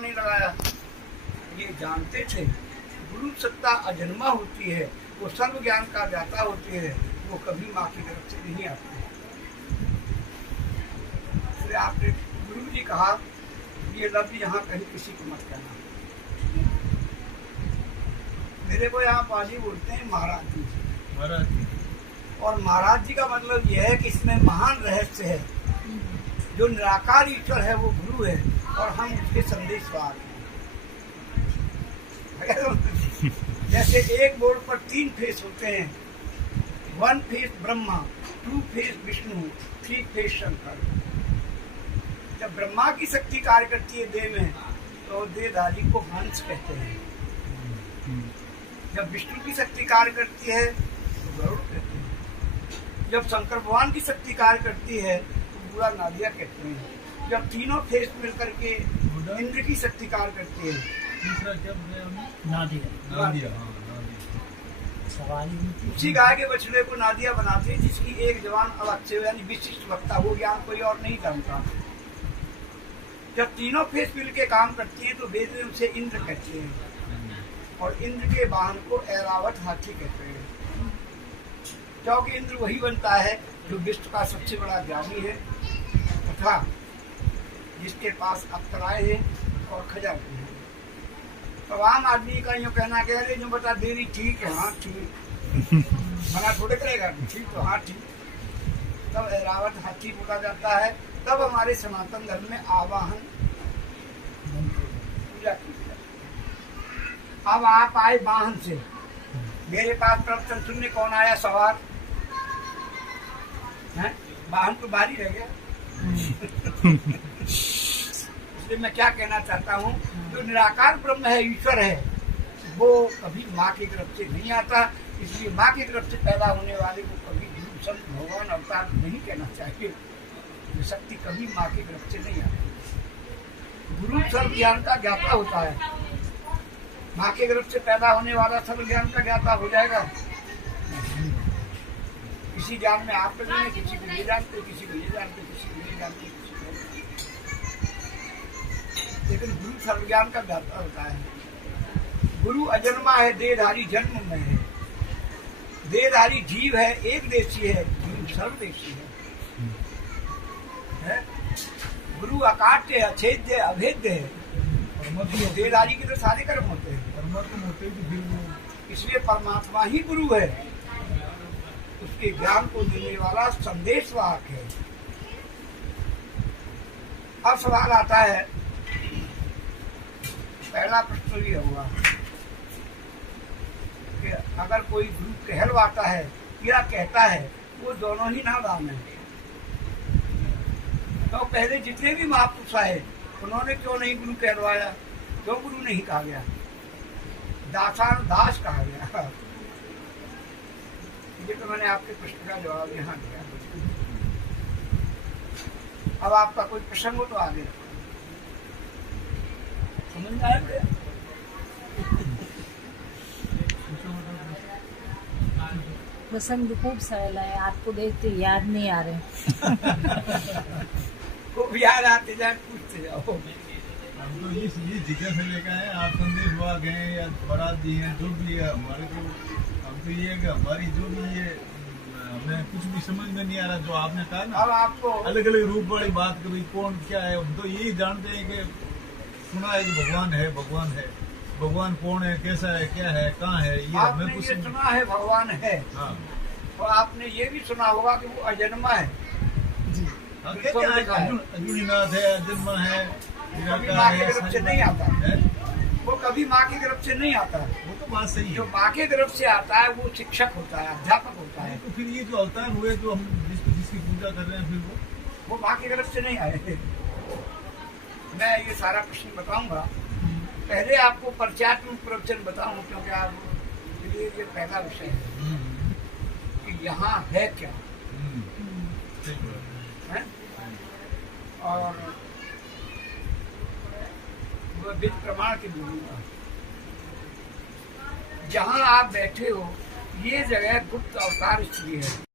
क्यों नहीं लगाया? ये जानते थे गुरु सत्ता अजन्मा होती है, वो सर्व ज्ञान का ज्ञाता होती है, वो कभी माँ की तरफ से नहीं आती। इसलिए आपने गुरु जी कहा ये लफ्ज यहाँ कहीं किसी को मत कहना। मेरे को यहाँ पाजी बोलते हैं महाराज जी। महाराज जी। और महाराज जी का मतलब यह है कि इसमें महान रहस्य है। जो निराकार ईश्वर है वो गुरु है और हम उसके संदेशवाहक हैं। जैसे एक बोर्ड पर 3 फेस होते हैं, 1 face Brahma, 2 face Vishnu, 3 face Shankar. जब ब्रह्मा की शक्ति कार्य करती है देह में तो देहधारी को हंस कहते हैं। जब विष्णु की शक्ति कार्य करती है तो गरुड़ कहते हैं। जब शंकर भगवान की शक्ति कार्य करती है तो बुरा नादिया कहते हैं। जब तीनों फेस मिलकर के इंद्र की शक्ति कार्य करती है, तीसरा क्या बोले हमने? नादिया। नादिया, हाँ, नादिया। उसी गाय के बछड़े को नादिया बनाते हैं जिसकी एक जवान अलग से यानी विशिष्ट वक्ता, वो ज्ञान कोई और नहीं जानता। जब तीनों फेस मिल के काम करती है तो वेद में उसे इंद्र कहते हैं और इंद्र के वाहन को ऐरावत हाथी कहते हैं। क्योंकि इंद्र वही बनता है जो विश्व का सबसे बड़ा ज्ञानी है तथा जिसके पास अप्सराएं हैं और खजाने हैं। तो आम आदमी का यूँ कहना कह रहे जो बता देरी ठीक है, हाँ ठीक, मना थोड़े करेगा, ठीक तो हाँ ठीक। तब ऐरावत हाथी बोला जाता है। तब हमारे सनातन धर्म में आवाहन पूजा की जाती है। अब आप आए वाहन से, मेरे पास प्रवचन सुनने कौन आया? सवार है, वाहन तो बाहर ही रह गया। इसलिए मैं क्या कहना चाहता हूँ, जो निराकार ब्रह्म है, ईश्वर है, वो कभी माँ की तरफ से नहीं आता। इसलिए माँ की तरफ से पैदा होने वाले को कभी गुरु संत भगवान अवतार नहीं कहना चाहिए। ये शक्ति कभी माँ की तरफ से नहीं आती। गुरु सर्व ज्ञान का ज्ञाता होता है। माँ की तरफ से पैदा होने वाला सर्व ज्ञान का ज्ञाता हो जाएगा। किसी ज्ञान में आप नहीं है, किसी को ये जानते, किसी को ये जानते, किसी को ये जानते, किसी को, लेकिन गुरु सर्व ज्ञान का ज्ञाता होता है। गुरु अजन्मा है, देहधारी जन्म में है। देहधारी जीव है, एक देशी है, गुरु सर्वदेशी है। गुरु अकाट्य, अछेद्य, अभेद्य है। देहधारी के तो सारे कर्म होते हैं, इसलिए परमात्मा ही गुरु है। उसके ज्ञान को देने वाला संदेशवाहक है। अब सवाल आता है, पहला प्रश्न ये हुआ कि अगर कोई गुरु कहलवाता है या कहता है, वो दोनों ही नादान है। तो पहले जितने भी महापुरुष आए उन्होंने क्यों नहीं गुरु कहलवाया? क्यों गुरु नहीं कहा गया? दासान दास कहा गया। ये तो मैंने आपके प्रश्न का जवाब यहाँ दिया। अब आपका कोई प्रसंग हो तो आगे समझ में आया? प्रसंग खूब सरल है, आपको देखते याद नहीं आ रहे। खूब याद आते जाए, पूछते जाओ। हम तो ये जिक्र से लेकर आए, आप संदेश वाहक हैं या बरात जी हैं, जो भी है हमारे को, हम तो ये है कि हमारी जो भी ये हमें कुछ भी समझ में नहीं आ रहा। जो आपने कहा ना, अब आपको अलग अलग रूप वाली बात कभी कौन क्या है, हम तो यही जानते हैं कि सुना है कि भगवान है, भगवान है, भगवान कौन है, कैसा है, क्या है, कहाँ है, ये हमें कुछ ये सुना है भगवान है। हाँ, और आपने ये भी सुना होगा कि वो अजन्मा है। जी, अर्जुनीनाथ है, अजन्मा है, कभी माँ की तरफ से नहीं आता है। वो कभी माँ की तरफ से नहीं आता है। वो तो बात सही है। जो माँ की तरफ से आता है वो शिक्षक होता है, अध्यापक होता है। तो फिर ये जो अवतार हुए जो हम जिसकी पूजा कर रहे हैं, फिर वो माँ की तरफ से नहीं आए। मैं ये सारा प्रश्न बताऊंगा। पहले आपको परिचयात्मक प्रवचन बताऊं, क्योंकि आप ये पहला विषय है कि यहाँ है क्या है? और वह विद प्रमाण के बोलूंगा। जहाँ आप बैठे हो ये जगह गुप्त अवतार इसलिए है।